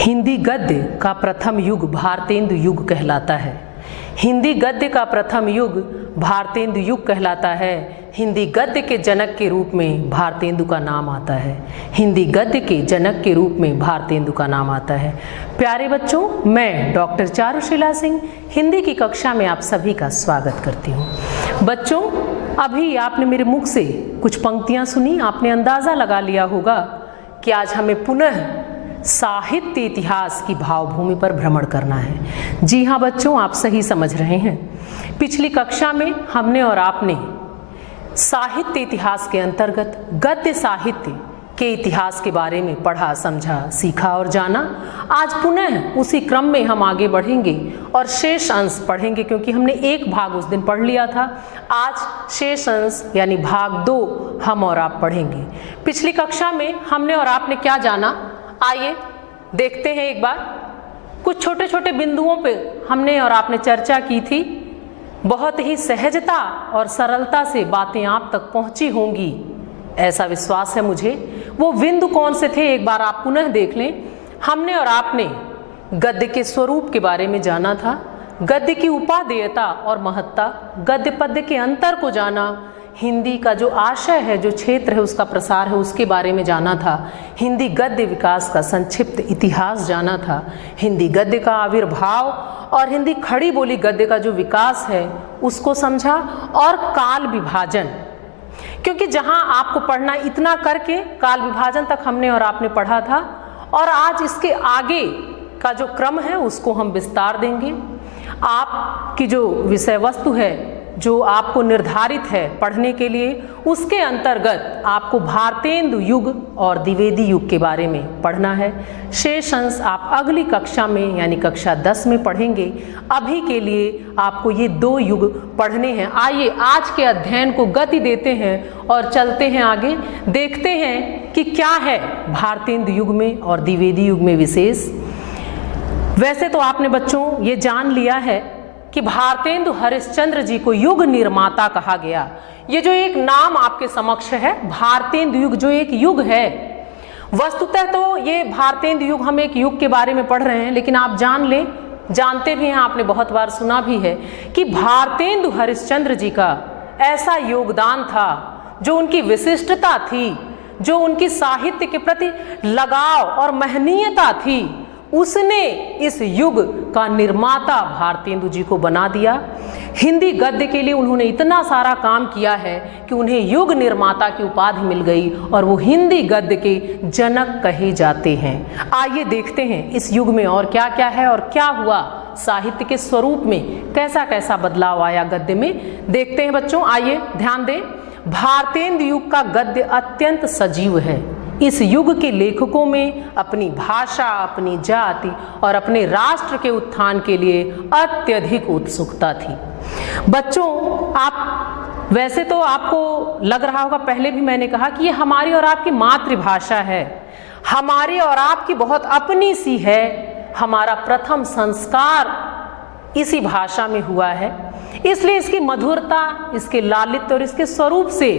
हिंदी गद्य का प्रथम युग भारतेंदु युग कहलाता है। हिंदी गद्य का प्रथम युग भारतेंदु युग कहलाता है। हिंदी गद्य के जनक के रूप में भारतेंदु का नाम आता है। हिंदी गद्य के जनक के रूप में भारतेंदु का नाम आता है। प्यारे बच्चों, मैं डॉक्टर चारुशीला सिंह हिंदी की कक्षा में आप सभी का स्वागत करती हूँ। बच्चों, अभी आपने मेरे मुख से कुछ पंक्तियाँ सुनी, आपने अंदाज़ा लगा लिया होगा कि आज हमें पुनः साहित्य इतिहास की भावभूमि पर भ्रमण करना है। जी हाँ बच्चों, आप सही समझ रहे हैं। पिछली कक्षा में हमने और आपने साहित्य इतिहास के अंतर्गत गद्य साहित्य के इतिहास के बारे में पढ़ा, समझा, सीखा और जाना। आज पुनः उसी क्रम में हम आगे बढ़ेंगे और शेष अंश पढ़ेंगे, क्योंकि हमने एक भाग उस दिन पढ़ लिया था। आज शेष अंश यानी भाग 2 हम और आप पढ़ेंगे। पिछली कक्षा में हमने और आपने क्या जाना, आइए देखते हैं एक बार। कुछ छोटे छोटे बिंदुओं पे हमने और आपने चर्चा की थी। बहुत ही सहजता और सरलता से बातें आप तक पहुंची होंगी, ऐसा विश्वास है मुझे। वो बिंदु कौन से थे, एक बार आप पुनः देख लें। हमने और आपने गद्य के स्वरूप के बारे में जाना था, गद्य की उपादेयता और महत्ता, गद्य पद्य के अंतर को जाना, हिंदी का जो आशय है, जो क्षेत्र है, उसका प्रसार है, उसके बारे में जाना था। हिंदी गद्य विकास का संक्षिप्त इतिहास जाना था। हिंदी गद्य का आविर्भाव और हिंदी खड़ी बोली गद्य का जो विकास है उसको समझा। और काल विभाजन, क्योंकि जहां आपको पढ़ना इतना करके काल विभाजन तक हमने और आपने पढ़ा था, और आज इसके आगे का जो क्रम है उसको हम विस्तार देंगे। आपकी जो विषय वस्तु है, जो आपको निर्धारित है पढ़ने के लिए, उसके अंतर्गत आपको भारतेंदु युग और द्विवेदी युग के बारे में पढ़ना है। शेष अंश आप अगली कक्षा में यानी कक्षा 10 में पढ़ेंगे। अभी के लिए आपको ये 2 युग पढ़ने हैं। आइए आज के अध्ययन को गति देते हैं और चलते हैं आगे, देखते हैं कि क्या है भारतेंदु युग में और द्विवेदी युग में विशेष। वैसे तो आपने बच्चों ये जान लिया है कि भारतेंदु हरिश्चंद्र जी को युग निर्माता कहा गया। ये जो एक नाम आपके समक्ष है, भारतेंदु युग, जो एक युग है, वस्तुतः तो ये भारतेंदु युग, हम एक युग के बारे में पढ़ रहे हैं, लेकिन आप जान लें, जानते भी हैं, आपने बहुत बार सुना भी है कि भारतेंदु हरिश्चंद्र जी का ऐसा योगदान था, जो उनकी विशिष्टता थी, जो उनकी साहित्य के प्रति लगाव और महनीयता थी, उसने इस युग का निर्माता भारतेंदु जी को बना दिया। हिंदी गद्य के लिए उन्होंने इतना सारा काम किया है कि उन्हें युग निर्माता की उपाधि मिल गई और वो हिंदी गद्य के जनक कहे जाते हैं। आइए देखते हैं इस युग में और क्या क्या है और क्या हुआ साहित्य के स्वरूप में, कैसा कैसा बदलाव आया गद्य में, देखते हैं बच्चों। आइए ध्यान दें, भारतेंदु युग का गद्य अत्यंत सजीव है। इस युग के लेखकों में अपनी भाषा, अपनी जाति और अपने राष्ट्र के उत्थान के लिए अत्यधिक उत्सुकता थी। बच्चों, आप वैसे तो आपको लग रहा होगा, पहले भी मैंने कहा कि ये हमारी और आपकी मातृभाषा है, हमारी और आपकी बहुत अपनी सी है। हमारा प्रथम संस्कार इसी भाषा में हुआ है, इसलिए इसकी मधुरता, इसके लालित्य और इसके स्वरूप से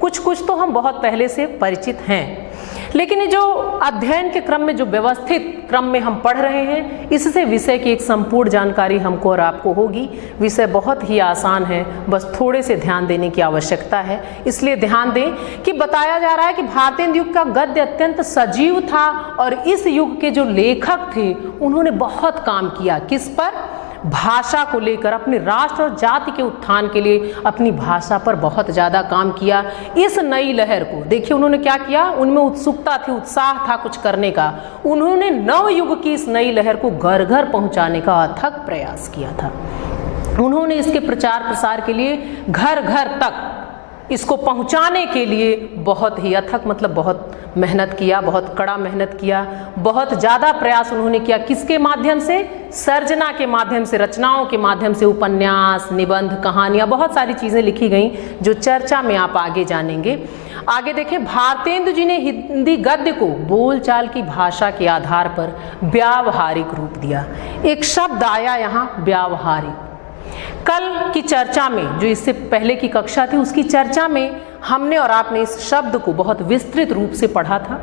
कुछ कुछ तो हम बहुत पहले से परिचित हैं। लेकिन ये जो अध्ययन के क्रम में, जो व्यवस्थित क्रम में हम पढ़ रहे हैं, इससे विषय की एक संपूर्ण जानकारी हमको और आपको होगी। विषय बहुत ही आसान है, बस थोड़े से ध्यान देने की आवश्यकता है। इसलिए ध्यान दें कि बताया जा रहा है कि भारतेंदु युग का गद्य अत्यंत सजीव था और इस युग के जो लेखक थे उन्होंने बहुत काम किया। किस पर? भाषा को लेकर, अपने राष्ट्र और जाति के उत्थान के लिए अपनी भाषा पर बहुत ज़्यादा काम किया। इस नई लहर को देखिए, उन्होंने क्या किया, उनमें उत्सुकता थी, उत्साह था कुछ करने का। उन्होंने नव युग की इस नई लहर को घर घर पहुंचाने का अथक प्रयास किया था। उन्होंने इसके प्रचार प्रसार के लिए घर घर तक इसको पहुंचाने के लिए बहुत ही अथक, मतलब बहुत मेहनत किया, बहुत कड़ा मेहनत किया, बहुत ज़्यादा प्रयास उन्होंने किया। किसके माध्यम से? सर्जना के माध्यम से, रचनाओं के माध्यम से, उपन्यास, निबंध, कहानियाँ, बहुत सारी चीज़ें लिखी गई जो चर्चा में आप आगे जानेंगे। आगे देखें, भारतेंदु जी ने हिंदी गद्य को बोलचाल की भाषा के आधार पर व्यावहारिक रूप दिया। एक शब्द आया यहाँ, व्यावहारिक। कल की चर्चा में, जो इससे पहले की कक्षा थी, उसकी चर्चा में हमने और आपने इस शब्द को बहुत विस्तृत रूप से पढ़ा था।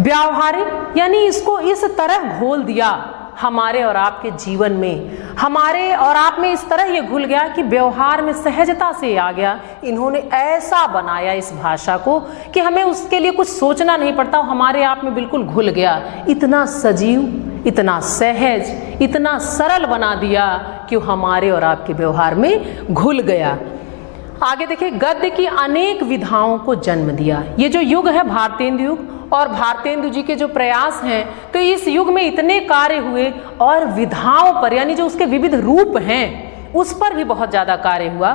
व्यावहारिक यानी इसको इस तरह घोल दिया हमारे और आपके जीवन में, हमारे और आप में इस तरह ये घुल गया कि व्यवहार में सहजता से आ गया। इन्होंने ऐसा बनाया इस भाषा को कि हमें उसके लिए कुछ सोचना नहीं पड़ता, हमारे आप में बिल्कुल घुल गया। इतना सजीव, इतना सहज, इतना सरल बना दिया कि हमारे और आपके व्यवहार में घुल गया। आगे देखिए, गद्य की अनेक विधाओं को जन्म दिया। ये जो युग है भारतेंदु युग, और भारतेंदु जी के जो प्रयास हैं, तो इस युग में इतने कार्य हुए और विधाओं पर यानी जो उसके विविध रूप हैं उस पर भी बहुत ज़्यादा कार्य हुआ।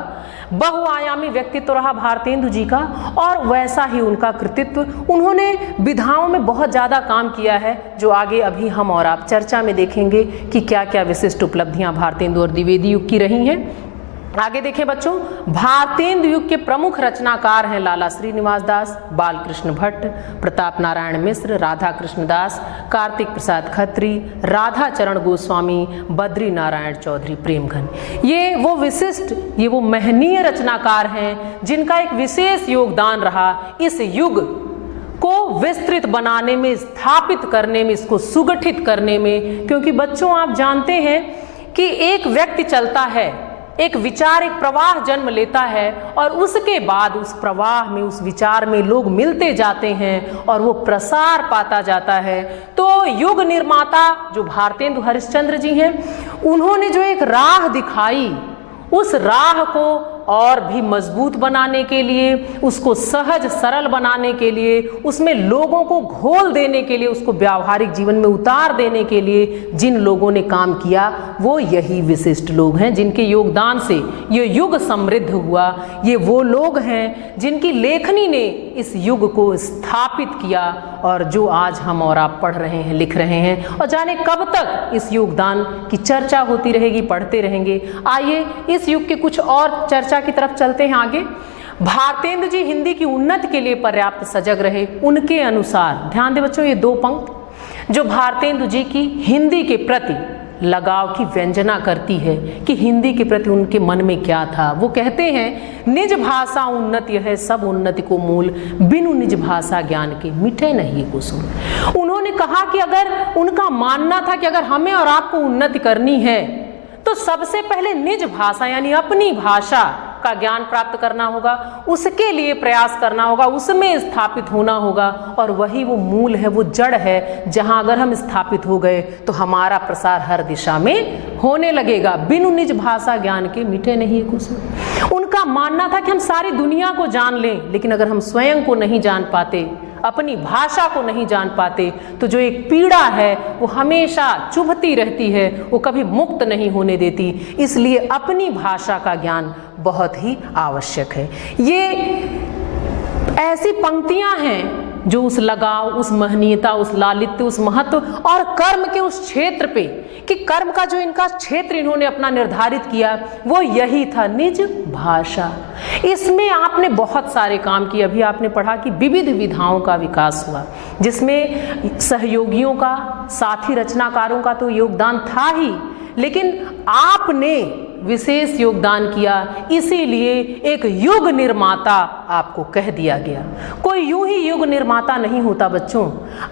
बहुआयामी व्यक्तित्व रहा भारतेंदु जी का और वैसा ही उनका कृतित्व। उन्होंने विधाओं में बहुत ज़्यादा काम किया है, जो आगे अभी हम और आप चर्चा में देखेंगे कि क्या क्या विशिष्ट उपलब्धियां भारतेंदु और द्विवेदी युग की रही हैं। आगे देखें बच्चों, भारतेंदु युग के प्रमुख रचनाकार हैं लाला श्रीनिवास दास, बालकृष्ण भट्ट, प्रताप नारायण मिश्र, राधा कृष्ण दास, कार्तिक प्रसाद खत्री, राधा चरण गोस्वामी, बद्री नारायण चौधरी, प्रेमघन। ये वो विशिष्ट, ये वो महनीय रचनाकार हैं जिनका एक विशेष योगदान रहा इस युग को विस्तृत बनाने में, स्थापित करने में, इसको सुगठित करने में। क्योंकि बच्चों आप जानते हैं कि एक व्यक्ति चलता है, एक विचार, एक प्रवाह जन्म लेता है और उसके बाद उस प्रवाह में, उस विचार में लोग मिलते जाते हैं और वो प्रसार पाता जाता है। तो युग निर्माता जो भारतेंदु हरिश्चंद्र जी हैं, उन्होंने जो एक राह दिखाई, उस राह को और भी मजबूत बनाने के लिए, उसको सहज सरल बनाने के लिए, उसमें लोगों को घोल देने के लिए, उसको व्यावहारिक जीवन में उतार देने के लिए जिन लोगों ने काम किया, वो यही विशिष्ट लोग हैं जिनके योगदान से ये युग समृद्ध हुआ। ये वो लोग हैं जिनकी लेखनी ने इस युग को स्थापित किया और जो आज हम और आप पढ़ रहे हैं, लिख रहे हैं, और जाने कब तक इस योगदान की चर्चा होती रहेगी, पढ़ते रहेंगे। आइए इस युग के कुछ और चर्चा की तरफ चलते हैं आगे। भारतेंदु जी हिंदी की उन्नति के लिए पर्याप्त सजग रहे। उनके अनुसार, ध्यान दें बच्चों, ये दो पंक्ति जो भारतेंदु जी की हिंदी के प्रति लगाव की व्यंजना करती है कि हिंदी के प्रति उनके मन में क्या था। वो कहते हैं, निज भाषा उन्नति है सब उन्नति को मूल, बिनु निज भाषा ज्ञान के मिटे नहीं कुसुम। उन्होंने कहा कि अगर उनका मानना था कि अगर हमें और आपको उन्नति करनी है तो सबसे पहले निज भाषा यानी अपनी भाषा का ज्ञान प्राप्त करना होगा, उसके लिए प्रयास करना होगा, उसमें स्थापित होना होगा। और वही वो मूल है, वो जड़ है, जहां अगर हम स्थापित हो गए तो हमारा प्रसार हर दिशा में होने लगेगा। बिनु निज भाषा ज्ञान के मिटे नहीं कुसुम। उनका मानना था कि हम सारी दुनिया को जान लें, लेकिन अगर हम स्वयं को नहीं जान पाते, अपनी भाषा को नहीं जान पाते, तो जो एक पीड़ा है वो हमेशा चुभती रहती है, वो कभी मुक्त नहीं होने देती। इसलिए अपनी भाषा का ज्ञान बहुत ही आवश्यक है। ये ऐसी पंक्तियां हैं जो उस लगाव, उस महनीयता, उस लालित्य, उस महत्व और कर्म के उस क्षेत्र पे, कि कर्म का जो इनका क्षेत्र इन्होंने अपना निर्धारित किया वो यही था, निज भाषा। इसमें आपने बहुत सारे काम किए। अभी आपने पढ़ा कि विविध विधाओं का विकास हुआ, जिसमें सहयोगियों का, साथी रचनाकारों का तो योगदान था ही, लेकिन आपने विशेष योगदान किया। इसीलिए एक युग निर्माता आपको कह दिया गया। कोई यूं ही युग निर्माता नहीं होता बच्चों।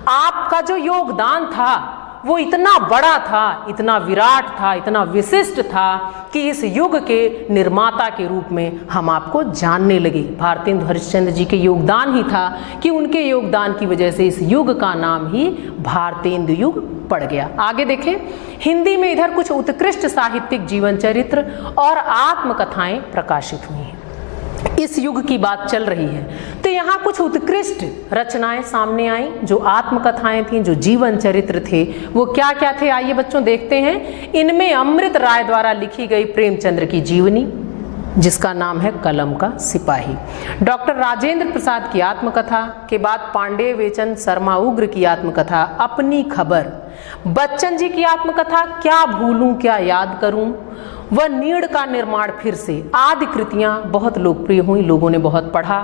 आपका जो योगदान था वो इतना बड़ा था, इतना विराट था, इतना विशिष्ट था कि इस युग के निर्माता के रूप में हम आपको जानने लगे। भारतेंदु हरिश्चंद्र जी के योगदान ही था कि उनके योगदान की वजह से इस युग का नाम ही भारतेंदु युग पड़ गया। आगे देखें, हिंदी में इधर कुछ उत्कृष्ट साहित्यिक जीवन चरित्र और आत्मकथाएं प्रकाशित हुई हैं। इस युग की बात चल रही है तो यहाँ कुछ उत्कृष्ट रचनाएं सामने आई, जो आत्मकथाएं थीं, जो जीवन चरित्र थे। वो क्या क्या थे आइए बच्चों देखते हैं। इनमें अमृत राय द्वारा लिखी गई प्रेमचंद्र की जीवनी, जिसका नाम है कलम का सिपाही, डॉक्टर राजेंद्र प्रसाद की आत्मकथा, के बाद पांडेय वेचन शर्मा उग्र की आत्मकथा अपनी खबर, बच्चन जी की आत्मकथा क्या भूलूं क्या याद करूं, वह नीड़ का निर्माण फिर से, आदि कृतियां बहुत लोकप्रिय हुई, लोगों ने बहुत पढ़ा।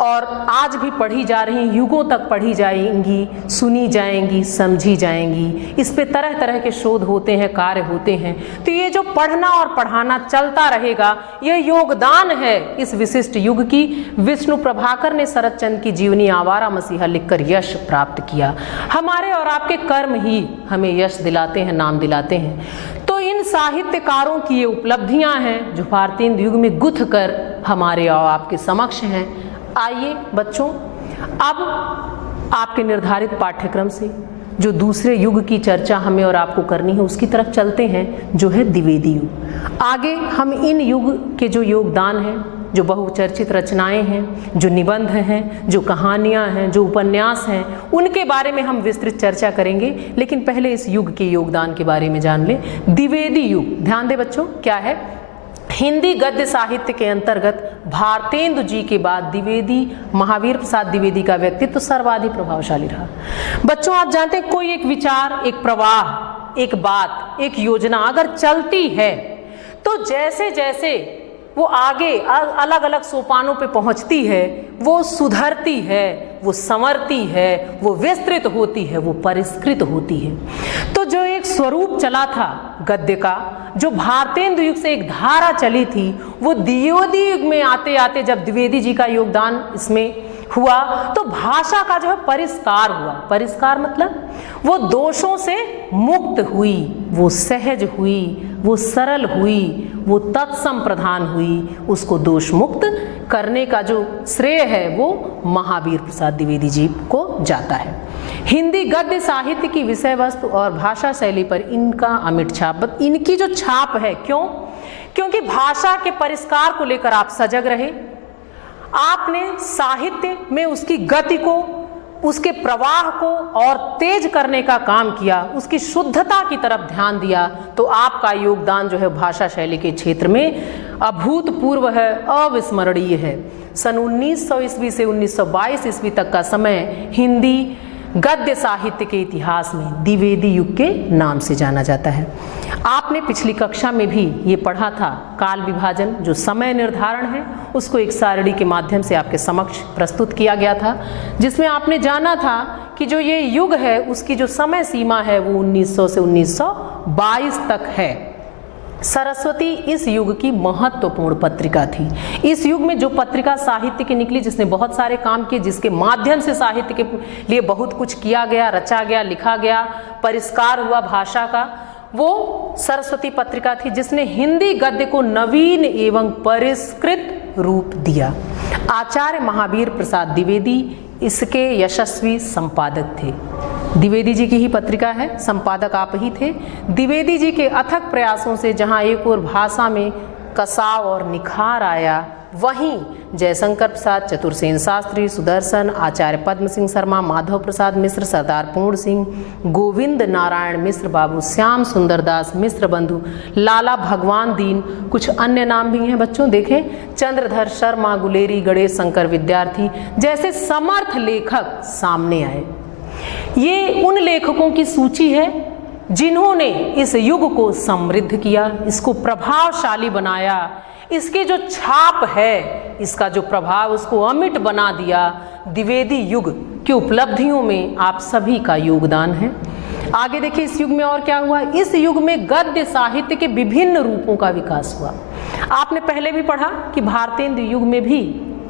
और आज भी पढ़ी जा रही, युगों तक पढ़ी जाएंगी, सुनी जाएंगी, समझी जाएंगी। इस पे तरह तरह के शोध होते हैं, कार्य होते हैं। तो ये जो पढ़ना और पढ़ाना चलता रहेगा, ये योगदान है इस विशिष्ट युग की। विष्णु प्रभाकर ने शरद चंद्र की जीवनी आवारा मसीहा लिखकर यश प्राप्त किया। हमारे और आपके कर्म ही हमें यश दिलाते हैं, नाम दिलाते हैं। तो इन साहित्यकारों की ये उपलब्धियां हैं जो भारतेंदु युग में गुथ कर हमारे और आपके समक्ष हैं। आइए बच्चों, अब आपके निर्धारित पाठ्यक्रम से जो दूसरे युग की चर्चा हमें और आपको करनी है उसकी तरफ चलते हैं, जो है द्विवेदी युग। आगे हम इन युग के जो योगदान हैं, जो बहुचर्चित रचनाएं हैं, जो निबंध हैं, जो कहानियां हैं, जो उपन्यास हैं, उनके बारे में हम विस्तृत चर्चा करेंगे। लेकिन पहले इस युग के योगदान के बारे में जान लें। द्विवेदी युग, ध्यान दें बच्चों, क्या है? हिंदी गद्य साहित्य के अंतर्गत भारतेंदु जी के बाद द्विवेदी, महावीर प्रसाद द्विवेदी का व्यक्तित्व तो सर्वाधिक प्रभावशाली रहा। बच्चों, आप जानते हैं कोई एक विचार, एक प्रवाह, एक बात, एक योजना अगर चलती है तो जैसे जैसे वो आगे अलग अलग सोपानों पे पहुंचती है, वो सुधरती है, वो संवरती है, वो विस्तृत होती है, वो परिष्कृत होती है। तो जो एक स्वरूप चला था गद्य का, जो भारतेंदु युग से एक धारा चली थी, वो द्विवेदी युग में आते आते जब द्विवेदी जी का योगदान इसमें हुआ तो भाषा का जो है परिष्कार हुआ। परिष्कार मतलब वो दोषों से मुक्त हुई, वो सहज हुई, वो सरल हुई, वो तत्सम प्रधान हुई। उसको दोष मुक्त करने का जो श्रेय है वो महावीर प्रसाद द्विवेदी जी को जाता है। हिंदी गद्य साहित्य की विषय वस्तु और भाषा शैली पर इनका अमिट छाप, इनकी जो छाप है, क्यों? क्योंकि भाषा के परिष्कार को लेकर आप सजग रहे, आपने साहित्य में उसकी गति को, उसके प्रवाह को और तेज करने का काम किया, उसकी शुद्धता की तरफ ध्यान दिया, तो आपका योगदान जो है भाषा शैली के क्षेत्र में अभूतपूर्व है, अविस्मरणीय है। सन 1900 ईस्वी से 1922 ईस्वी तक का समय हिंदी गद्य साहित्य के इतिहास में द्विवेदी युग के नाम से जाना जाता है। आपने पिछली कक्षा में भी ये पढ़ा था, काल विभाजन, जो समय निर्धारण है उसको एक सारणी के माध्यम से आपके समक्ष प्रस्तुत किया गया था, जिसमें आपने जाना था कि जो ये युग है उसकी जो समय सीमा है वो 1900 से 1922 तक है। सरस्वती इस युग की महत्वपूर्ण पत्रिका थी। इस युग में जो पत्रिका साहित्य की निकली, जिसने बहुत सारे काम किए, जिसके माध्यम से साहित्य के लिए बहुत कुछ किया गया, रचा गया, लिखा गया, परिष्कार हुआ भाषा का, वो सरस्वती पत्रिका थी, जिसने हिंदी गद्य को नवीन एवं परिष्कृत रूप दिया। आचार्य महावीर प्रसाद द्विवेदी इसके यशस्वी संपादक थे। द्विवेदी जी की ही पत्रिका है, संपादक आप ही थे। द्विवेदी जी के अथक प्रयासों से जहां एक और भाषा में कसाव और निखार आया, वहीं जयशंकर प्रसाद, चतुर्सेन शास्त्री, सुदर्शन, आचार्य पद्म सिंह शर्मा, माधव प्रसाद मिश्र, सरदार पूर्ण सिंह, गोविंद नारायण मिश्र बाबू, श्याम सुंदर दास मिश्र बंधु, लाला भगवान दीन, कुछ अन्य नाम भी हैं बच्चों, देखें, चंद्रधर शर्मा, गुलेरी, गणेश शंकर विद्यार्थी जैसे समर्थ लेखक सामने आए। ये उन लेखकों की सूची है जिन्होंने इस युग को समृद्ध किया, इसको प्रभावशाली बनाया, इसकी जो छाप है, इसका जो प्रभाव, उसको अमिट बना दिया। द्विवेदी युग की उपलब्धियों में आप सभी का योगदान है। आगे देखिए इस युग में और क्या हुआ। इस युग में गद्य साहित्य के विभिन्न रूपों का विकास हुआ। आपने पहले भी पढ़ा कि भारतेंदु युग में भी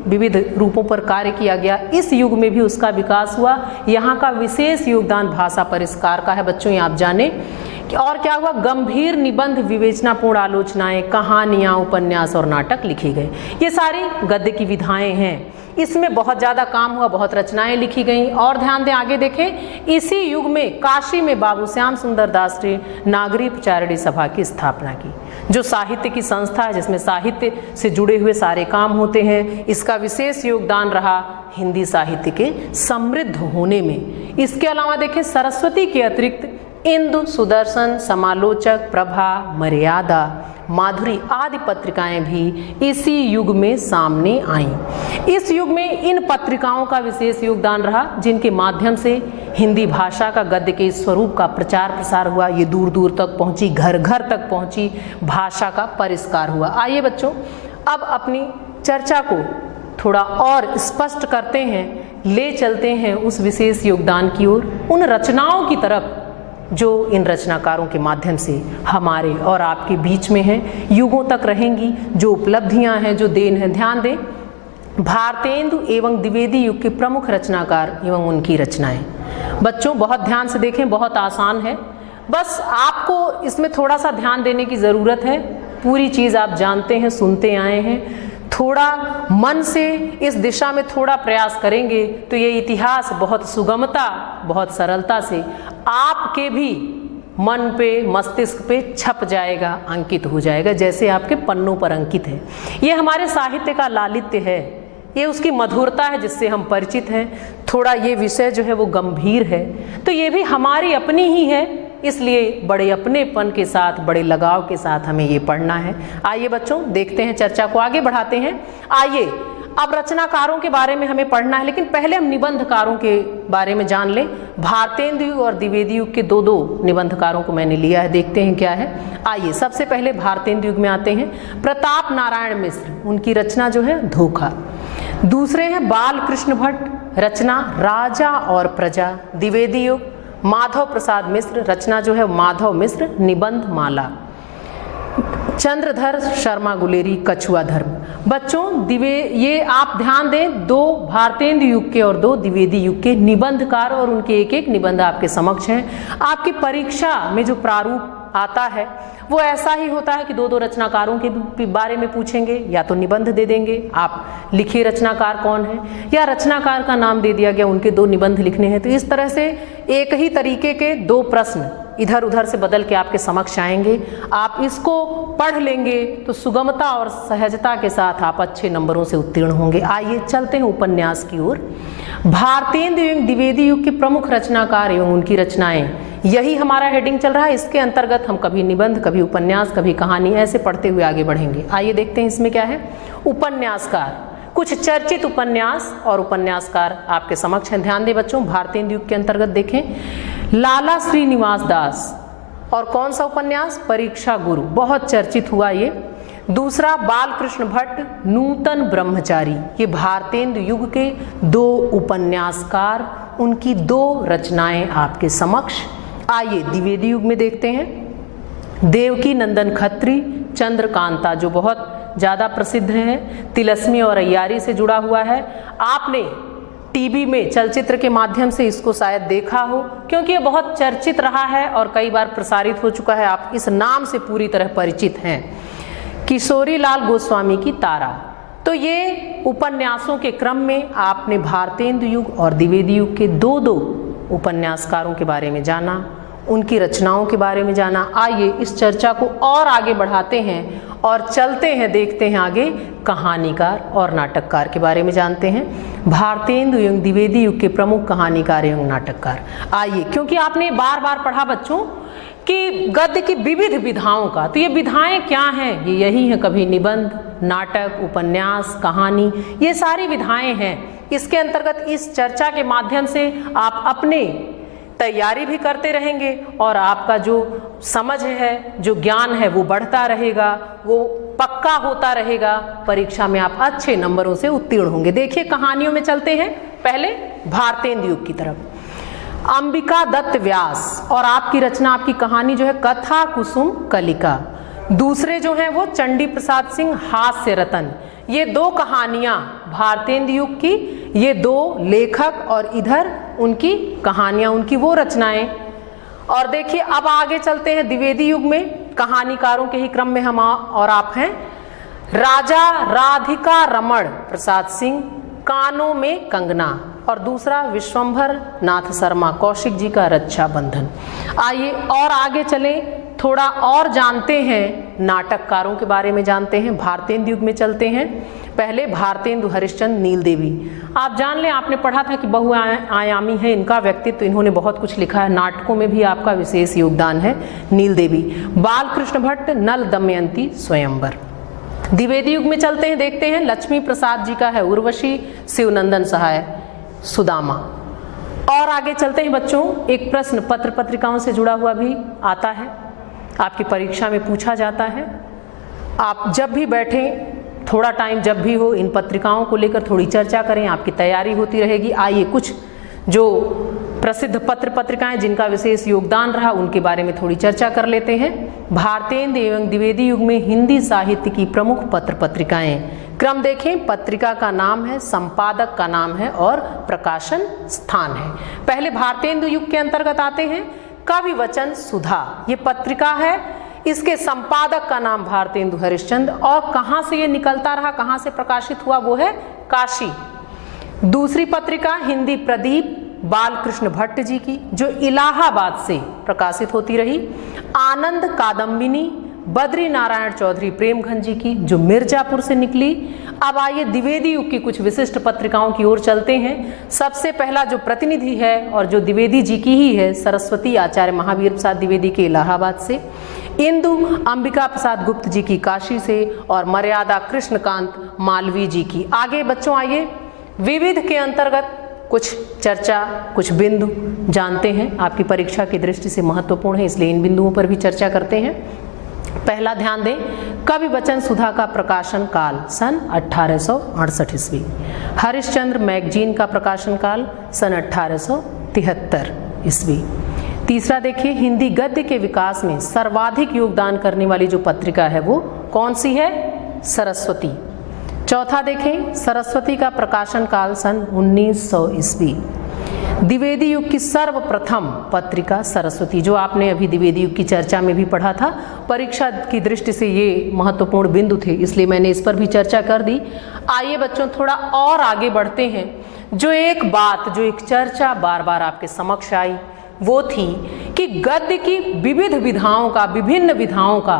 विविध रूपों पर कार्य किया गया, इस युग में भी उसका विकास हुआ। यहाँ का विशेष योगदान भाषा परिष्कार का है बच्चों, ये आप जाने। और क्या हुआ, गंभीर निबंध, विवेचनापूर्ण आलोचनाएं, कहानियां, उपन्यास और नाटक लिखे गए। ये सारी गद्य की विधाएं हैं, इसमें बहुत ज़्यादा काम हुआ, बहुत रचनाएं लिखी गईं। और ध्यान दें आगे देखें, इसी युग में काशी में बाबू श्याम सुंदर दास ने नागरी प्रचारिणी सभा की स्थापना की, जो साहित्य की संस्था है जिसमें साहित्य से जुड़े हुए सारे काम होते हैं। इसका विशेष योगदान रहा हिंदी साहित्य के समृद्ध होने में। इसके अलावा देखें, सरस्वती के अतिरिक्त इंदु, सुदर्शन, समालोचक, प्रभा, मर्यादा, माधुरी आदि पत्रिकाएं भी इसी युग में सामने आईं। इस युग में इन पत्रिकाओं का विशेष योगदान रहा, जिनके माध्यम से हिंदी भाषा का, गद्य के स्वरूप का प्रचार प्रसार हुआ। ये दूर दूर तक पहुंची, घर घर तक पहुंची, भाषा का परिष्कार हुआ। आइए बच्चों, अब अपनी चर्चा को थोड़ा और स्पष्ट करते हैं, ले चलते हैं उस विशेष योगदान की ओर, उन रचनाओं की तरफ जो इन रचनाकारों के माध्यम से हमारे और आपके बीच में हैं, युगों तक रहेंगी, जो उपलब्धियां हैं, जो देन है। ध्यान दें, भारतेंदु एवं द्विवेदी युग के प्रमुख रचनाकार एवं उनकी रचनाएं। बच्चों बहुत ध्यान से देखें, बहुत आसान है, बस आपको इसमें थोड़ा सा ध्यान देने की ज़रूरत है। पूरी चीज़ आप जानते हैं, सुनते आए हैं, थोड़ा मन से इस दिशा में थोड़ा प्रयास करेंगे तो ये इतिहास बहुत सुगमता, बहुत सरलता से आपके भी मन पे, मस्तिष्क पे छप जाएगा, अंकित हो जाएगा, जैसे आपके पन्नों पर अंकित है। ये हमारे साहित्य का लालित्य है, ये उसकी मधुरता है जिससे हम परिचित हैं। थोड़ा ये विषय जो है वो गंभीर है, तो ये भी हमारी अपनी ही है, इसलिए बड़े अपनेपन के साथ, बड़े लगाव के साथ हमें ये पढ़ना है। आइए बच्चों देखते हैं, चर्चा को आगे बढ़ाते हैं। आइए अब रचनाकारों के बारे में हमें पढ़ना है, लेकिन पहले हम निबंधकारों के बारे में जान लें। भारतेंदु युग और द्विवेदी युग के दो निबंधकारों को मैंने लिया है, देखते हैं क्या है। आइए सबसे पहले भारतेंदु युग में आते हैं। प्रताप नारायण मिश्र, उनकी रचना जो है धोखा। दूसरे हैं बाल कृष्ण भट्ट, रचना राजा और प्रजा। द्विवेदी युग माधव प्रसाद मिश्र, रचना जो है माधव मिश्र निबंध माला। चंद्रधर शर्मा गुलेरी, कछुआ धर्म। बच्चों ये आप ध्यान दें, दो भारतेंदु युग के और दो द्विवेदी युग के निबंधकार और उनके एक एक निबंध आपके समक्ष हैं। आपकी परीक्षा में जो प्रारूप आता है वो ऐसा ही होता है कि दो रचनाकारों के बारे में पूछेंगे, या तो निबंध दे देंगे, आप लिखिए रचनाकार कौन है, या रचनाकार का नाम दे दिया गया, उनके दो निबंध लिखने हैं। तो इस तरह से एक ही तरीके के दो प्रश्न इधर उधर से बदल के आपके समक्ष आएंगे। आप इसको पढ़ लेंगे तो सुगमता और सहजता के साथ आप अच्छे नंबरों से उत्तीर्ण होंगे। आइए चलते हैं उपन्यास की ओर। भारतेंदु एवं द्विवेदी युग के प्रमुख रचनाकार एवं उनकी रचनाएं, यही हमारा हेडिंग चल रहा है। इसके अंतर्गत हम कभी निबंध, कभी उपन्यास, कभी कहानी, ऐसे पढ़ते हुए आगे बढ़ेंगे। आइए देखते हैं इसमें क्या है। उपन्यासकार, कुछ चर्चित उपन्यास और उपन्यासकार आपके समक्ष हैं। ध्यान दें बच्चों, भारतेंदु युग के अंतर्गत देखें, लाला श्रीनिवास दास, और कौन सा उपन्यास, परीक्षा गुरु, बहुत चर्चित हुआ ये। दूसरा बाल कृष्ण भट्ट, नूतन ब्रह्मचारी। ये भारतेंदु युग के दो उपन्यासकार, उनकी दो रचनाएं आपके समक्ष। आइए द्विवेदी युग में देखते हैं। देवकी नंदन खत्री, चंद्रकांता, जो बहुत ज़्यादा प्रसिद्ध है, तिलस्मी और अय्यारी से जुड़ा हुआ है। आपने टीवी में चलचित्र के माध्यम से इसको शायद देखा हो, क्योंकि ये बहुत चर्चित रहा है और कई बार प्रसारित हो चुका है। आप इस नाम से पूरी तरह परिचित हैं। किशोरी लाल गोस्वामी की तारा। तो ये उपन्यासों के क्रम में आपने भारतेंदु युग और द्विवेदी युग के दो उपन्यासकारों के बारे में जाना, उनकी रचनाओं के बारे में जाना। आइए इस चर्चा को और आगे बढ़ाते हैं और चलते हैं, देखते हैं आगे कहानीकार और नाटककार के बारे में जानते हैं। भारतेंदु एवं द्विवेदी युग के प्रमुख कहानीकार एवं नाटककार। आइए, क्योंकि आपने बार बार पढ़ा बच्चों कि गद्य की विविध विधाओं का, तो ये विधाएं क्या हैं, ये यही हैं, कभी निबंध, नाटक, उपन्यास, कहानी, ये सारी विधाएं हैं। इसके अंतर्गत इस चर्चा के माध्यम से आप अपने तैयारी भी करते रहेंगे और आपका जो समझ है, जो ज्ञान है, वो बढ़ता रहेगा, वो पक्का होता रहेगा। परीक्षा में आप अच्छे नंबरों से उत्तीर्ण होंगे। देखिए कहानियों में चलते हैं। पहले भारतेंदु युग की तरफ। अंबिका दत्त व्यास, और आपकी रचना, आपकी कहानी जो है कथा कुसुम कलिका। दूसरे जो हैं वो चंडी प्रसाद सिंह हास्य रतन। ये दो कहानियां भारतेंदु युग की, ये दो लेखक और इधर उनकी कहानियां, उनकी वो रचनाएं। और देखिए अब आगे चलते हैं द्विवेदी युग में, कहानीकारों के ही क्रम में हम और आप हैं। राजा राधिका रमण प्रसाद सिंह, कानों में कंगना, और दूसरा विश्वंभर नाथ शर्मा कौशिक जी का रक्षा बंधन। आइए और आगे चलें, थोड़ा और जानते हैं, नाटककारों के बारे में जानते हैं। भारतेंदु युग में चलते हैं। पहले भारतेंदु हरिश्चंद्र नील देवी। आप जान लें, आपने पढ़ा था कि बहुआयामी है इनका व्यक्तित्व, इन्होंने बहुत कुछ लिखा है, नाटकों में भी आपका विशेष योगदान है। नील देवी। बाल कृष्ण भट्ट, नल दमयंती स्वयंवर। द्विवेदी युग में चलते हैं, देखते हैं। लक्ष्मी प्रसाद जी का है उर्वशी, शिवनंदन सहाय सुदामा। और आगे चलते हैं बच्चों, एक प्रश्न पत्र पत्रिकाओं से जुड़ा हुआ भी आता है, आपकी परीक्षा में पूछा जाता है। आप जब भी बैठें थोड़ा टाइम जब भी हो इन पत्रिकाओं को लेकर थोड़ी चर्चा करें, आपकी तैयारी होती रहेगी। आइए कुछ जो प्रसिद्ध पत्र पत्रिकाएं जिनका विशेष योगदान रहा उनके बारे में थोड़ी चर्चा कर लेते हैं। भारतेंदु एवं द्विवेदी युग में हिंदी साहित्य की प्रमुख पत्र पत्रिकाएं। क्रम देखें, पत्रिका का नाम है, संपादक का नाम है और प्रकाशन स्थान है। पहले भारतेंदु युग के अंतर्गत आते हैं कवि वचन सुधा, ये पत्रिका है, इसके संपादक का नाम भारतेंदु हरिश्चंद्र, और कहाँ से ये निकलता रहा, कहाँ से प्रकाशित हुआ, वो है काशी। दूसरी पत्रिका हिंदी प्रदीप बालकृष्ण भट्ट जी की, जो इलाहाबाद से प्रकाशित होती रही। आनंद कादम्बिनी बद्री नारायण चौधरी प्रेमघन जी की, जो मिर्जापुर से निकली। अब आइए द्विवेदी युग की कुछ विशिष्ट पत्रिकाओं की ओर चलते हैं। सबसे पहला जो प्रतिनिधि है और जो द्विवेदी जी की ही है, सरस्वती आचार्य महावीर प्रसाद द्विवेदी के इलाहाबाद से, इंदु अंबिका प्रसाद गुप्त जी की काशी से, और मर्यादा कृष्णकांत मालवीय जी की। आगे बच्चों आइए विविध के अंतर्गत कुछ चर्चा, कुछ बिंदु जानते हैं, आपकी परीक्षा की दृष्टि से महत्वपूर्ण है, इसलिए इन बिंदुओं पर भी चर्चा करते हैं। पहला ध्यान दें, कवि वचन सुधा का प्रकाशन काल सन 1868 ईस्वी। हरिश्चंद्र मैगजीन का प्रकाशन काल सन 1873 ईस्वी। तीसरा देखिए, हिंदी गद्य के विकास में सर्वाधिक योगदान करने वाली जो पत्रिका है वो कौन सी है? सरस्वती। चौथा देखें, सरस्वती का प्रकाशन काल सन 1900 ईस्वी। द्विवेदी युग की सर्वप्रथम पत्रिका सरस्वती, जो आपने अभी द्विवेदी युग की चर्चा में भी पढ़ा था। परीक्षा की दृष्टि से ये महत्वपूर्ण बिंदु थे, इसलिए मैंने इस पर भी चर्चा कर दी। आइए बच्चों थोड़ा और आगे बढ़ते हैं। जो एक बात, जो एक चर्चा बार बार आपके समक्ष आई वो थी कि गद्य की विविध विधाओं का, विभिन्न विधाओं का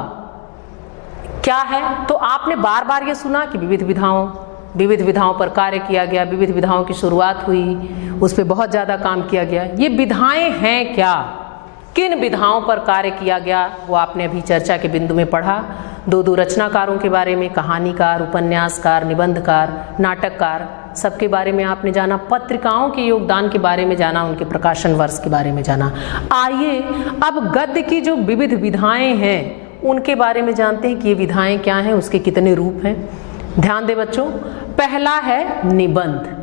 क्या है। तो आपने बार बार ये सुना कि विविध विधाओं पर कार्य किया गया, विविध विधाओं की शुरुआत हुई, उस पर बहुत ज़्यादा काम किया गया। ये विधाएं हैं क्या, किन विधाओं पर कार्य किया गया, वो आपने अभी चर्चा के बिंदु में पढ़ा। दो रचनाकारों के बारे में, कहानीकार, उपन्यासकार, निबंधकार, नाटककार, सबके बारे में आपने जाना। पत्रिकाओं के योगदान के बारे में जाना, उनके प्रकाशन वर्ष के बारे में जाना। आइए अब गद्य की जो विविध विधाएं हैं उनके बारे में जानते हैं कि ये विधाएं क्या हैं, उसके कितने रूप हैं। ध्यान दें बच्चों, पहला है निबंध,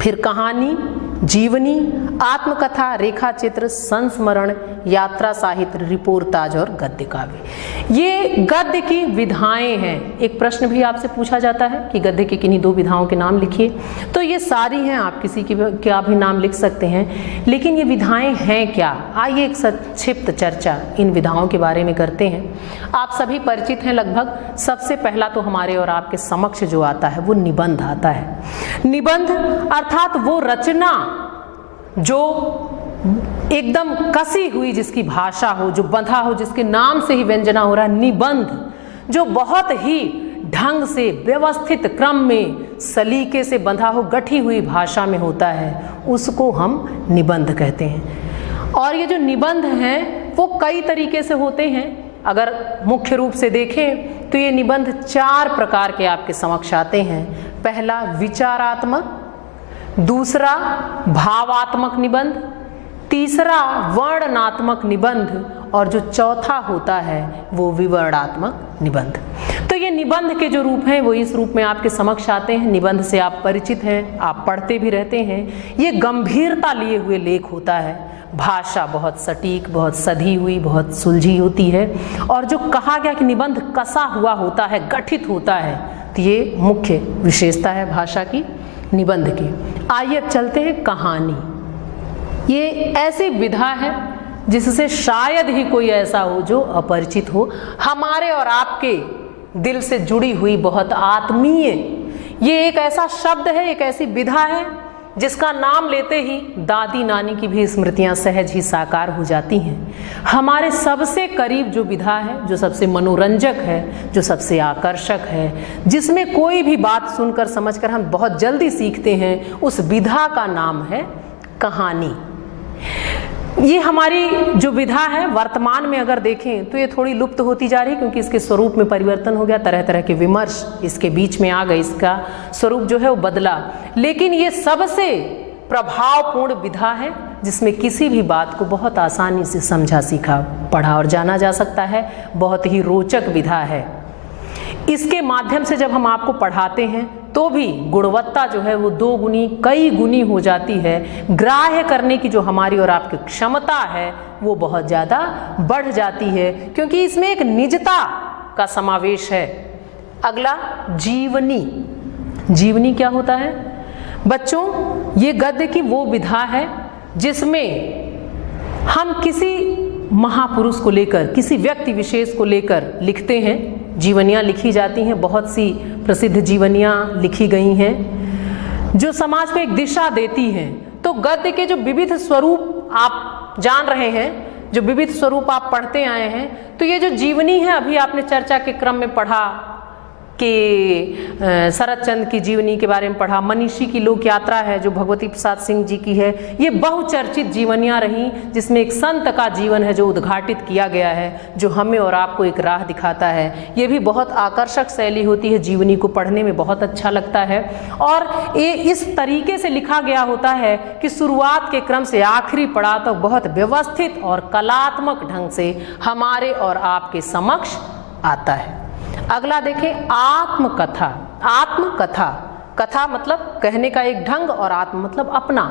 फिर कहानी, जीवनी, आत्मकथा, रेखा चित्र, संस्मरण, यात्रा साहित्य, रिपोर्टाज और गद्य काव्य। ये गद्य की विधाएं हैं। एक प्रश्न भी आपसे पूछा जाता है कि गद्य की किन्हीं 2 विधाओं के नाम लिखिए, तो ये सारी हैं, आप किसी की क्या भी नाम लिख सकते हैं, लेकिन ये विधाएं हैं क्या? आइए एक संक्षिप्त चर्चा इन विधाओं के बारे में करते हैं। आप सभी परिचित हैं लगभग। सबसे पहला तो हमारे और आपके समक्ष जो आता है वो निबंध आता है। निबंध अर्थात वो रचना जो एकदम कसी हुई, जिसकी भाषा हो, जो बंधा हो, जिसके नाम से ही व्यंजना हो रहा है, निबंध, जो बहुत ही ढंग से व्यवस्थित क्रम में सलीके से बंधा हो, गठी हुई भाषा में होता है, उसको हम निबंध कहते हैं। और ये जो निबंध हैं वो कई तरीके से होते हैं। अगर मुख्य रूप से देखें तो ये निबंध 4 प्रकार के आपके समक्ष आते हैं। पहला विचारात्मक, दूसरा भावात्मक निबंध, तीसरा वर्णनात्मक निबंध, और जो चौथा होता है वो विवरणात्मक निबंध। तो ये निबंध के जो रूप हैं वो इस रूप में आपके समक्ष आते हैं। निबंध से आप परिचित हैं, आप पढ़ते भी रहते हैं। ये गंभीरता लिए हुए लेख होता है, भाषा बहुत सटीक, बहुत सधी हुई, बहुत सुलझी होती है, और जो कहा गया कि निबंध कसा हुआ होता है, गठित होता है, तो ये मुख्य विशेषता है भाषा की निबंध की। आइए अब चलते हैं कहानी। ये ऐसी विधा है जिससे शायद ही कोई ऐसा हो जो अपरिचित हो, हमारे और आपके दिल से जुड़ी हुई, बहुत आत्मीय। ये एक ऐसा शब्द है, एक ऐसी विधा है जिसका नाम लेते ही दादी नानी की भी स्मृतियां सहज ही साकार हो जाती हैं। हमारे सबसे करीब जो विधा है, जो सबसे मनोरंजक है, जो सबसे आकर्षक है, जिसमें कोई भी बात सुनकर समझकर हम बहुत जल्दी सीखते हैं, उस विधा का नाम है कहानी। ये हमारी जो विधा है वर्तमान में अगर देखें तो ये थोड़ी लुप्त होती जा रही है, क्योंकि इसके स्वरूप में परिवर्तन हो गया, तरह तरह के विमर्श इसके बीच में आ गए, इसका स्वरूप जो है वो बदला। लेकिन ये सबसे प्रभावपूर्ण विधा है जिसमें किसी भी बात को बहुत आसानी से समझा, सीखा, पढ़ा और जाना जा सकता है। बहुत ही रोचक विधा है। इसके माध्यम से जब हम आपको पढ़ाते हैं तो भी गुणवत्ता जो है वो 2 गुनी कई गुनी हो जाती है। ग्राह्य करने की जो हमारी और आपकी क्षमता है वो बहुत ज़्यादा बढ़ जाती है, क्योंकि इसमें एक निजता का समावेश है। अगला जीवनी। जीवनी क्या होता है बच्चों? ये गद्य की वो विधा है जिसमें हम किसी महापुरुष को लेकर, किसी व्यक्ति विशेष को लेकर लिखते हैं। जीवनियाँ लिखी जाती हैं, बहुत सी प्रसिद्ध जीवनियाँ लिखी गई हैं जो समाज को एक दिशा देती हैं। तो गद्य के जो विविध स्वरूप आप जान रहे हैं, जो विविध स्वरूप आप पढ़ते आए हैं, तो ये जो जीवनी है, अभी आपने चर्चा के क्रम में पढ़ा कि शरद चंद्र की जीवनी के बारे में पढ़ा। मनीषी की लोक यात्रा है जो भगवती प्रसाद सिंह जी की है। ये बहुचर्चित जीवनियाँ रहीं जिसमें एक संत का जीवन है जो उद्घाटित किया गया है, जो हमें और आपको एक राह दिखाता है। ये भी बहुत आकर्षक शैली होती है, जीवनी को पढ़ने में बहुत अच्छा लगता है। और ये इस तरीके से लिखा गया होता है कि शुरुआत के क्रम से आखिरी पड़ाव तक बहुत व्यवस्थित और कलात्मक ढंग से हमारे और आपके समक्ष आता है। अगला देखें, आत्मकथा। आत्मकथा, कथा मतलब कहने का एक ढंग और आत्म मतलब अपना।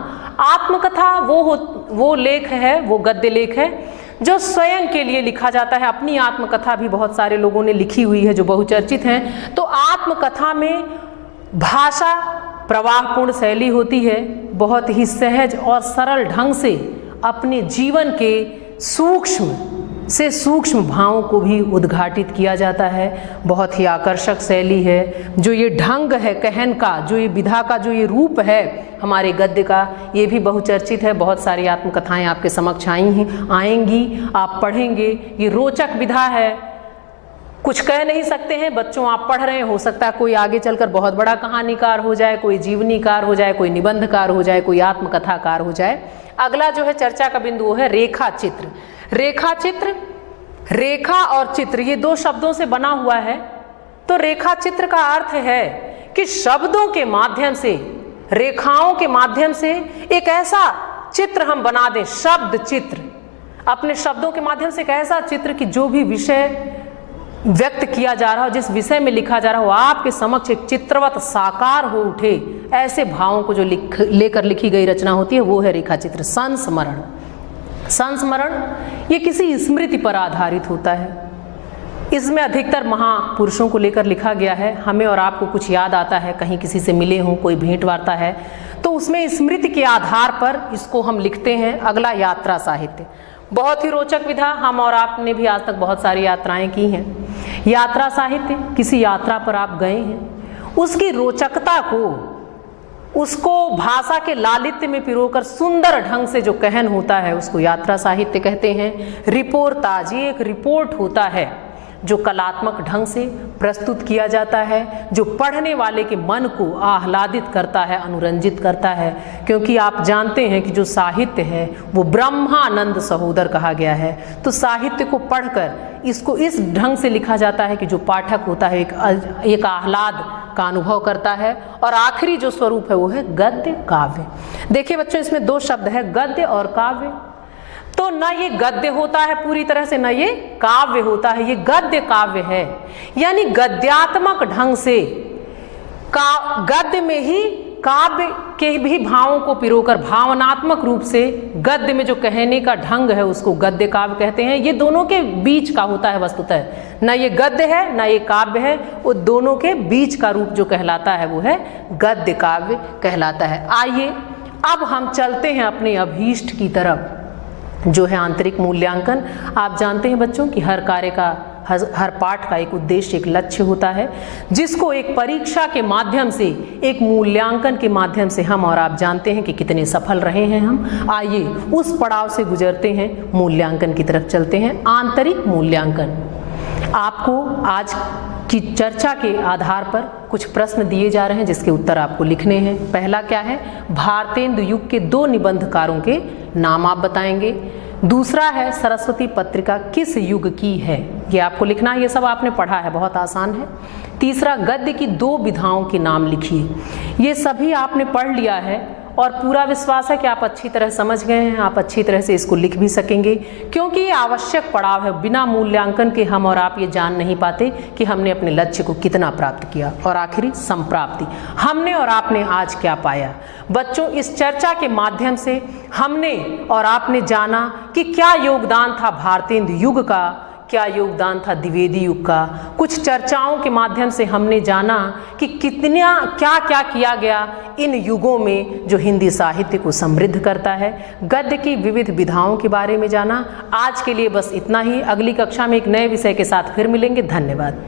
आत्मकथा वो लेख है, वो गद्य लेख है जो स्वयं के लिए लिखा जाता है। अपनी आत्मकथा भी बहुत सारे लोगों ने लिखी हुई है जो बहुचर्चित हैं। तो आत्मकथा में भाषा प्रवाहपूर्ण शैली होती है, बहुत ही सहज और सरल ढंग से अपने जीवन के सूक्ष्म से सूक्ष्म भावों को भी उद्घाटित किया जाता है। बहुत ही आकर्षक शैली है। जो ये ढंग है कहन का, जो ये विधा का जो ये रूप है हमारे गद्य का, ये भी बहुचर्चित है। बहुत सारी आत्मकथाएं आपके समक्ष आएंगी, आप पढ़ेंगे। ये रोचक विधा है, कुछ कह नहीं सकते हैं। बच्चों आप पढ़ रहे हैं, हो सकता है कोई आगे चलकर बहुत बड़ा कहानीकार हो जाए, कोई जीवनीकार हो जाए, कोई निबंधकार हो जाए, कोई आत्मकथाकार हो जाए। अगला जो है चर्चा का बिंदु वो है रेखा चित्र। रेखा चित्र, रेखा और चित्र ये 2 शब्दों से बना हुआ है। तो रेखा चित्र का अर्थ है कि शब्दों के माध्यम से, रेखाओं के माध्यम से एक ऐसा चित्र हम बना दें, शब्द चित्र। अपने शब्दों के माध्यम से एक ऐसा चित्र कि जो भी विषय व्यक्त किया जा रहा हो, जिस विषय में लिखा जा रहा हो, आपके समक्ष एक चित्रवत साकार हो उठे। ऐसे भावों को जो लेकर लिखी गई रचना होती है वो है रेखा चित्र। संस्मरण, संस्मरण ये किसी स्मृति पर आधारित होता है। इसमें अधिकतर महापुरुषों को लेकर लिखा गया है। हमें और आपको कुछ याद आता है, कहीं किसी से मिले हों, कोई भेंट वार्ता है, तो उसमें स्मृति के आधार पर इसको हम लिखते हैं। अगला यात्रा साहित्य, बहुत ही रोचक विधा। हम और आपने भी आज तक बहुत सारी यात्राएं की हैं। यात्रा साहित्य, किसी यात्रा पर आप गए हैं, उसकी रोचकता को, उसको भाषा के लालित्य में पिरोकर सुंदर ढंग से जो कहन होता है उसको यात्रा साहित्य कहते हैं। रिपोर्टाज, ये एक रिपोर्ट होता है जो कलात्मक ढंग से प्रस्तुत किया जाता है, जो पढ़ने वाले के मन को आह्लादित करता है, अनुरंजित करता है। क्योंकि आप जानते हैं कि जो साहित्य है वो ब्रह्मानंद सहोदर कहा गया है। तो साहित्य को पढ़कर इसको इस ढंग से लिखा जाता है कि जो पाठक होता है एक आह्लाद का अनुभव करता है। और आखिरी जो स्वरूप है वो है गद्य काव्य। देखिए बच्चों, इसमें 2 शब्द है, गद्य और काव्य। तो न ये गद्य होता है पूरी तरह से, न ये काव्य होता है, ये गद्य काव्य है। यानी गद्यात्मक ढंग से गद्य में ही काव्य के भी भावों को पिरोकर भावनात्मक रूप से गद्य में जो कहने का ढंग है उसको गद्य काव्य कहते हैं। ये दोनों के बीच का होता है वस्तुतः, न ये गद्य है न ये काव्य है, वो दोनों के बीच का रूप जो कहलाता है वो है गद्य काव्य कहलाता है। आइए अब हम चलते हैं अपने अभीष्ट की तरफ, जो है आंतरिक मूल्यांकन। आप जानते हैं बच्चों कि हर कार्य का, हर पाठ का एक उद्देश्य, एक लक्ष्य होता है, जिसको एक परीक्षा के माध्यम से, एक मूल्यांकन के माध्यम से हम और आप जानते हैं कि कितने सफल रहे हैं हम। आइए उस पड़ाव से गुजरते हैं, मूल्यांकन की तरफ चलते हैं। आंतरिक मूल्यांकन। आपको आज की चर्चा के आधार पर कुछ प्रश्न दिए जा रहे हैं जिसके उत्तर आपको लिखने हैं। पहला क्या है, भारतेंदु युग के 2 निबंधकारों के नाम आप बताएंगे। दूसरा है, सरस्वती पत्रिका किस युग की है, ये आपको लिखना है। ये सब आपने पढ़ा है, बहुत आसान है। तीसरा, गद्य की 2 विधाओं के नाम लिखिए। ये सभी आपने पढ़ लिया है और पूरा विश्वास है कि आप अच्छी तरह समझ गए हैं, आप अच्छी तरह से इसको लिख भी सकेंगे, क्योंकि ये आवश्यक पड़ाव है। बिना मूल्यांकन के हम और आप ये जान नहीं पाते कि हमने अपने लक्ष्य को कितना प्राप्त किया। और आखिरी संप्राप्ति, हमने और आपने आज क्या पाया। बच्चों, इस चर्चा के माध्यम से हमने और आपने जाना कि क्या योगदान था भारतेंदु युग का, क्या योगदान था द्विवेदी युग का। कुछ चर्चाओं के माध्यम से हमने जाना कि कितना क्या क्या किया गया इन युगों में जो हिंदी साहित्य को समृद्ध करता है। गद्य की विविध विधाओं के बारे में जाना। आज के लिए बस इतना ही। अगली कक्षा में एक नए विषय के साथ फिर मिलेंगे। धन्यवाद।